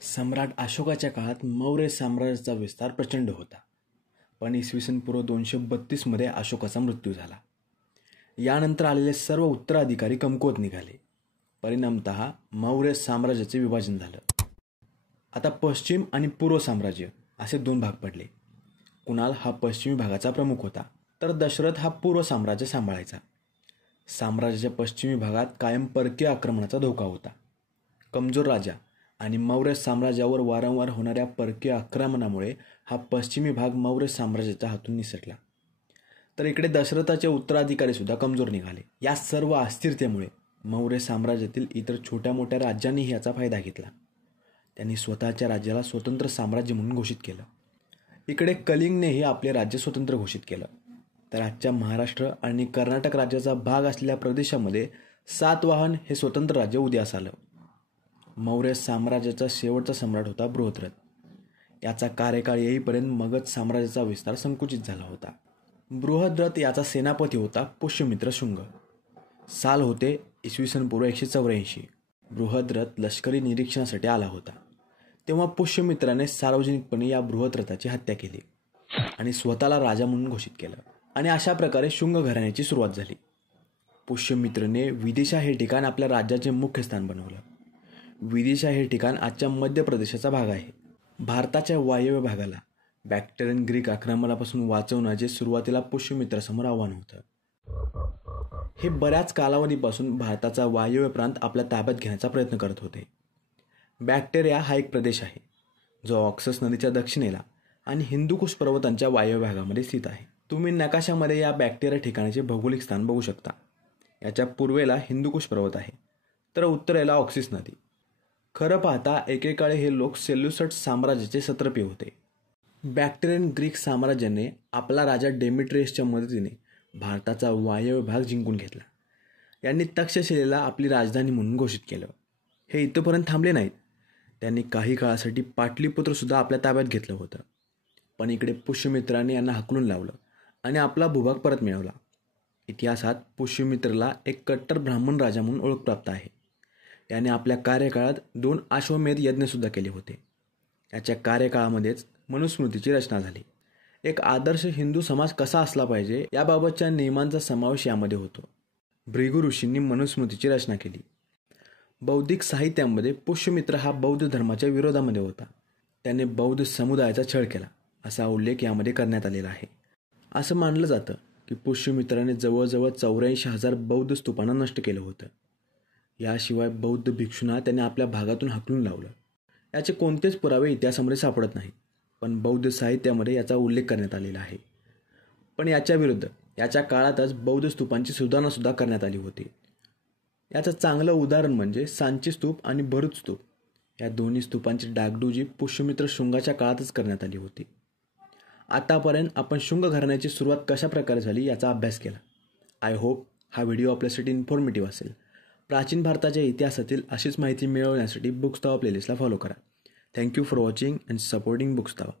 सम्राट अशोकाच्या काळात मौर्य साम्राज्याचा विस्तार प्रचंड होता. पण इसवी सन पूर्व 232 मध्ये अशोकाचा मृत्यू झाला. यानंतर आलेले सर्व उत्तराधिकारी कमकुवत निघाले. परिणामतः मौर्य साम्राज्याचे विभाजन झालं. आता पश्चिम आणि पूर्व साम्राज्य असे दोन भाग पडले. कुणाल हा पश्चिमी भागाचा प्रमुख होता, तर दशरथ हा पूर्व साम्राज्य सांभाळायचा. साम्राज्याच्या पश्चिमी भागात कायम परकीय आक्रमणाचा धोका होता. कमजोर राजा आणि मौर्य साम्राज्यावर वारंवार होणाऱ्या परकीय आक्रमणामुळे हा पश्चिमी भाग मौर्य साम्राज्याच्या हातून निसटला. तर इकडे दशरथाचे उत्तराधिकारी सुद्धा कमजोर निघाले. या सर्व अस्थिरतेमुळे मौर्य साम्राज्यातील इतर छोट्या मोठ्या राज्यांनीही याचा फायदा घेतला. त्यांनी स्वतःच्या राज्याला स्वतंत्र साम्राज्य म्हणून घोषित केलं. इकडे कलिंगनेही आपले राज्य स्वतंत्र घोषित केलं. तर आजच्या महाराष्ट्र आणि कर्नाटक राज्याचा भाग असलेल्या प्रदेशामध्ये सातवाहन हे स्वतंत्र राज्य उदयास आलं. मौर्य साम्राज्याचा शेवटचा सम्राट होता बृहद्रथ. याचा कार्यकाळ येईपर्यंत मगध साम्राज्याचा विस्तार संकुचित झाला होता. बृहद्रथ याचा सेनापती होता पुष्यमित्र शुंग. साल होते इसवी सन पूर्व 184. बृहद्रथ लष्करी निरीक्षणासाठी आला होता. तेव्हा पुष्यमित्राने सार्वजनिकपणे या बृहद्रथाची हत्या केली आणि स्वतःला राजा म्हणून घोषित केलं. आणि अशा प्रकारे शुंग घराण्याची सुरुवात झाली. पुष्यमित्रने विदिशा हे ठिकाण आपल्या राज्याचे मुख्य स्थान बनवलं. विदिशा हे ठिकाण आजच्या मध्य प्रदेशाचा भाग आहे. भारताच्या वायव्य भागाला बॅक्ट्रियन ग्रीक आक्रमणापासून वाचवण्याचे सुरुवातीला पुष्यमित्रासमोर आव्हान होतं. हे बऱ्याच कालावधीपासून भारताचा वायव्य प्रांत आपल्या ताब्यात घेण्याचा प्रयत्न करत होते. बॅक्टेरिया हा एक प्रदेश आहे जो ऑक्सस नदीच्या दक्षिणेला आणि हिंदुकुश पर्वतांच्या वायव्य भागामध्ये स्थित आहे. तुम्ही नकाशामध्ये या बॅक्टेरिया ठिकाणाचे भौगोलिक स्थान बघू शकता. याच्या पूर्वेला हिंदुकुश पर्वत आहे, तर उत्तरेला ऑक्सिस नदी. खरं पाहता एकेकाळी हे लोक सेल्युसट साम्राज्याचे सत्रपी होते. बॅक्ट्रियन ग्रीक साम्राज्याने आपला राजा डेमेट्रियसच्या मदतीने भारताचा वायव्य भाग जिंकून घेतला. यांनी तक्षशिलेला आपली राजधानी म्हणून घोषित केलं. हे इथपर्यंत थांबले नाहीत. त्यांनी काही काळासाठी पाटलीपुत्रसुद्धा आपल्या ताब्यात घेतलं होतं. पण इकडे पुष्यमित्राने यांना हाकलून लावलं आणि आपला भूभाग परत मिळवला. इतिहासात पुष्यमित्रला एक कट्टर ब्राह्मण राजा म्हणून ओळख प्राप्त आहे. याने आपल्या कार्यकाळात 2 अश्वमेध यज्ञसुद्धा केले होते. याच्या कार्यकाळामध्येच मनुस्मृतीची रचना झाली. एक आदर्श हिंदू समाज कसा असला पाहिजे याबाबतच्या नियमांचा समावेश यामध्ये होतो. भृगु ऋषींनी मनुस्मृतीची रचना केली. बौद्धिक साहित्यामध्ये पुष्यमित्र हा बौद्ध धर्माच्या विरोधामध्ये होता. त्याने बौद्ध समुदायाचा छळ केला असा उल्लेख यामध्ये करण्यात आलेला आहे. असं मानलं जातं की पुष्यमित्राने जवळजवळ 84,000 बौद्ध स्तूपांना नष्ट केलं होतं. याशिवाय बौद्ध भिक्षूंना त्याने आपल्या भागातून हाकलून लावलं. याचे कोणतेच पुरावे इतिहासामध्ये सापडत नाहीत, पण बौद्ध साहित्यामध्ये याचा उल्लेख करण्यात आलेला आहे. पण याच्या विरुद्ध याच्या काळातच बौद्ध स्तूपांची सुधारणासुद्धा करण्यात आली होती. याचं चांगलं उदाहरण म्हणजे सांची स्तूप आणि भरूच स्तूप. या दोन्ही स्तूपांची डागडुजी पुष्यमित्र शुंगाच्या काळातच करण्यात आली होती. आतापर्यंत आपण शुंग घराण्याची सुरुवात कशा प्रकारे झाली याचा अभ्यास केला. आय होप हा व्हिडिओ आपल्यासाठी इन्फॉर्मेटिव्ह असेल. प्राचीन भारताच्या इतिहासातील अशीच माहिती मिळवण्यासाठी बुक्स तवा प्लेलिस्टला फॉलो करा. Thank you for watching and supporting books तवा.